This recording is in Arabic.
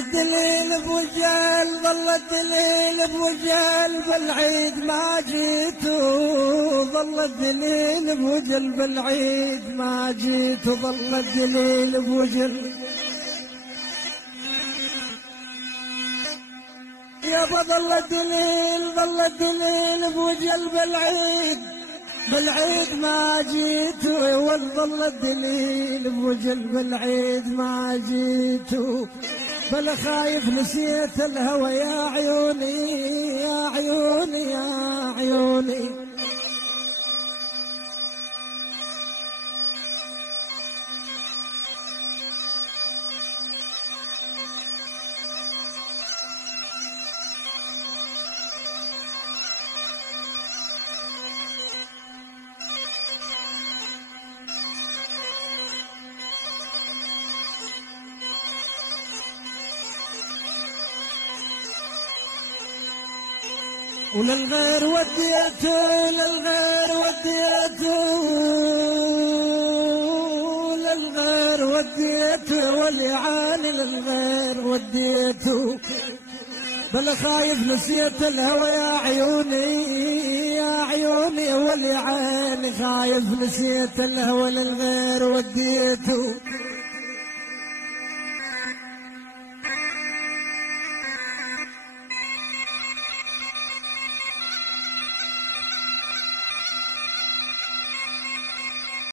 الدليل بوجل، ظل الدليل بوجل بالعيد ما جيتوا، ظل الدليل بوجل بالعيد ما جيتوا، ظل الدليل بوجل. يابا ظل الدليل، ظل الدليل بوجل بالعيد ما جيتوا، وظل الدليل بوجل بالعيد ما جيتوا، بل خايف نسيت الهوى يا عيوني يا عيوني يا عيوني. وللغير وديته، للغير وديته، للغير وديته، واليعاني للغير وديته، بل خايف نسيت الهوى يا عيوني يا عيوني، واليعاني خايف نسيت الهوى للغير وديته.